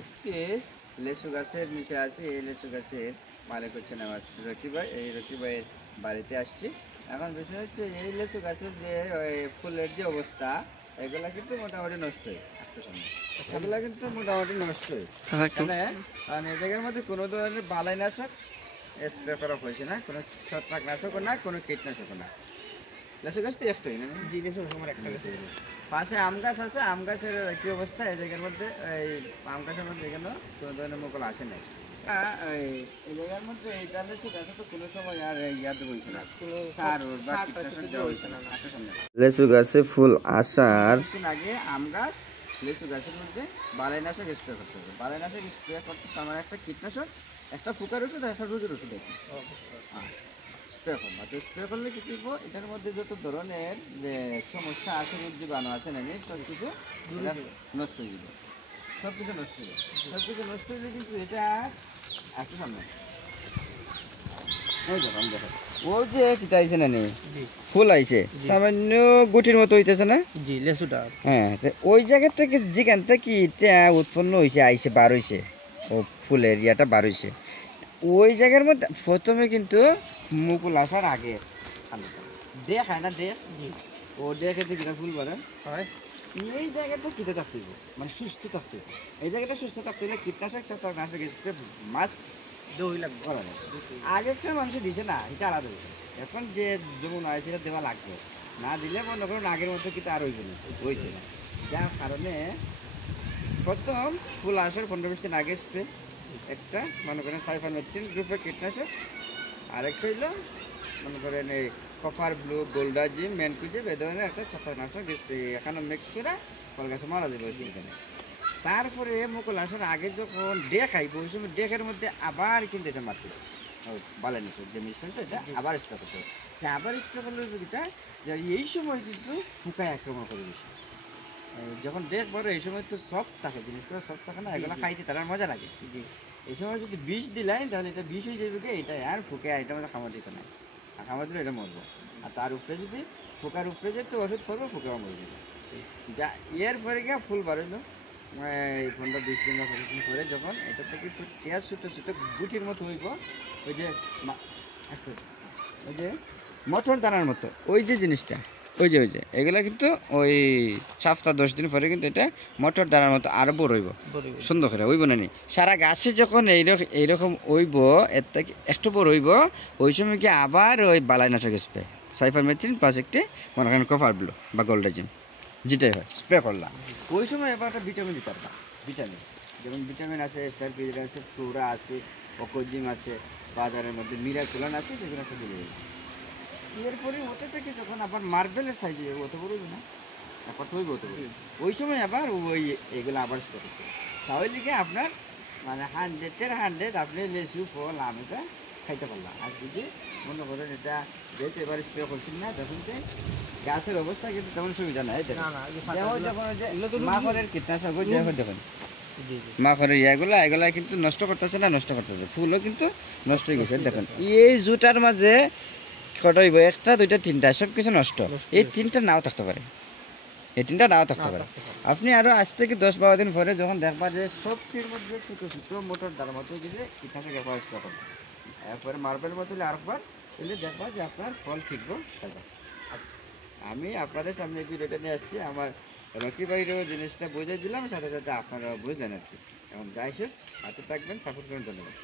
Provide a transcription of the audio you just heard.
একটি লেসু গাছের নিচে আছে। এই লেসু গাছের মালিক হচ্ছেন আমার রকি ভাই। এই রকি ভাইয়ের বাড়িতে আসছি। এখন বিষয় হচ্ছে এই লেসু গাছের যে ফুলের যে অবস্থা, এগুলা কিন্তু মোটামুটি নষ্টই। এগুলা কিন্তু মোটামুটি নষ্টই। কারণ এই জায়গার মধ্যে কোনো ধরনের বালাইনাশক স্প্রে করা হয়েছে না, কোনো ছত্রাকনাশকও না, কোনো কীটনাশকও না। লেসু গাছ তো একটাই না? জি, লেসু আমার একটা লেসু। পাশে আম গাছ আছে। আম গাছের কি অবস্থা? এই জায়গার মধ্যে এই আম গাছের মধ্যে এখানে কোনো ধরনের মুকুল আসে নাই। এই জায়গার মধ্যে এইটা লেসু গাছে তো কোনো সময় আর ইয়াতে বইছে না, কোনো সার বা কীটনাশক দেওয়া হয়েছে না। লেসু গাছে ফুল আসার আগে আম গাছ লেসু গাছের মধ্যে বালাইনাশক স্প্রে করতে হবে। বালাইনাশক স্প্রে করতে আমার একটা কীটনাশক, একটা ফুকার ওষুধ, একটা রোগের ওষুধ আছে। স্প্রে করবো। তো স্প্রে করলে কি করবো, এটার মধ্যে যত ধরনের যে সমস্যা আছে, জীবাণু আছে নাকি সব কিছু নষ্ট হয়ে যাবে। সব কিছু নষ্ট হয়ে যাবে। সব কিছু নষ্ট হলে কিন্তু এটা একটু সামনে ও যে কিটা আইছে না নি ফুল আইছে সামান্য গুটির মতো হইতেছে না? জি, লেসুটা। হ্যাঁ, ওই জায়গা থেকে যেখান থেকে এটা উৎপন্ন হয়েছে আইসে বার হয়েছে, ও ফুলের ইয়াটা বার হয়েছে ওই জায়গার মধ্যে প্রথমে কিন্তু মুকুল আসার আগে দেখ হয় না, দেখ ও দেখে তো কিনা ফুল বাড়ে হয়। এই জায়গাটা কিতে থাকতে মানে সুস্থ থাকতে, এই জায়গাটা সুস্থ থাকতে হলে কীটনাশক ছত্রাকনাশক মাস্ট দই লাগবে। আগের সময় মানুষ দিছে না, এটা আলাদা হয়েছে। এখন যে যেমন হয় সেটা দেওয়া লাগবে, না দিলে মনে করুন আগের মতো কিন্তু আর হইবে না, হয়েছে না। যার কারণে প্রথম ফুল আসার 15-20 দিন আগে স্প্রে একটা, মনে করেন সাইফারমেথ্রিন গ্রুপের কীটনাশক। আরেকটা হইলো মনে করেন এই কপার ব্লু, গোল্ডাজিম, ম্যানকুজিম, এ ধরনের একটা ছত্রাকনাশক এখানে মিক্স করে ফল গাছে মারা যাবে অসুবিধা নেই। তারপরে মুকুল আসার আগে যখন ডে খাইব ওই সময় ডেকের মধ্যে আবার কিন্তু এটা মারতে বালাইনাশক যে মিশ্রণটা, এটা আবার স্প্রে করতে হবে। আবার স্প্রে করলে এটা এই সময় কিন্তু ফুকায় আক্রমণ করে বেশি। যখন ডেক বড় এই সময় তো সফট থাকে, জিনিসগুলো সফট থাকে না, এগুলো খাইতে তার মজা লাগে। এই সময় যদি বিষ দিলাই তাহলে এটা বিষ হয়ে যাবে, এটা আর ফুকে এটা মধ্যে খামার দিতে নাই, খামার দিলে এটা মরবো। আর তার উপরে যদি ফুকার উপরে যদি ওষুধ করবো ফুকেও মরে যাবে। যা এর পরে গিয়ে ফুল বাড়লো এই 15-20 দিন বা 25 দিন পরে যখন এটা থেকে একটু টেয়ার ছোটো ছোটো গুটির মতো হইব, ওই যে ওই যে মটর দানার মতো ওই যে জিনিসটা, ওই যে এগুলা কিন্তু ওই 7-10 দিন পরে কিন্তু এটা মটর দানার মতো আরও বড় হইব, সুন্দর করে হইব না নি। সারা গাছে যখন এইরকম হইব, এর থেকে একটু বড় হইব, ওই সময় কি আবার ওই বালাইনাশক স্প্রে সাইফারমেথ্রিন প্লাস একটি মনে করেন কপার ব্লু বা গোল্ডাজিম যেটাই হয় স্প্রে করলাম। ওই সময় এবার একটা ভিটামিন দিতে পারবা। ভিটামিন যেমন ভিটামিন আছে, স্টার পিরিয়ড আছে, ফ্লোরা আছে, অকোজিম আছে, বাজারের মধ্যে মিরাকুলান আছে, সেগুলো একটা দিলে এরপরে ওটা থেকে যখন আবার মার্বেলের সাইজে অত বড় না, কত হইব অত বড়, ওই সময় আবার ওই এগুলো আবার স্প্রে করতে হবে। তাহলে কি আপনার মানে 100-100 আপনি লেসু ফল আম এটা খাইতে পারলাম। আর যদি মনে করেন এটা যেহেতু এবার স্প্রে করছেন না, তখন গাছের অবস্থা কিন্তু তেমন সুবিধা নাই। মাখরের কীটনাশক দেখুন, মাখরের এগুলা কিন্তু নষ্ট করতেছে না, নষ্ট করতেছে ফুলও কিন্তু নষ্ট হয়ে গেছে। দেখুন এই জুটার মাঝে কত হইব, 1, 2, 3 সব কিছু নষ্ট। এই 3টা নাও থাকতে পারে, এই 3টা নাও থাকতে পারে। আপনি আরও আজ থেকে 10-12 দিন পরে যখন দেখবা যে সবটির মধ্যে ছোটো ছোটো মোটর দ্বারা মতো গেলে কীটনাশক ব্যবহার করবেন, এরপরে মার্বেল মতো হলে আরেকবার এলে দেখবা যে আপনার ফল ঠিকবো। আমি আপনাদের সামনে ভিডিওটা নিয়ে আসছি, আমার রকি ভাইয়েরও জিনিসটা বুঝে দিলাম, সাথে সাথে আপনারাও বুঝলেন আর কি। এখন যাই হোক, হাতে থাকবেন, সাপোর্ট করবেন। ধন্যবাদ।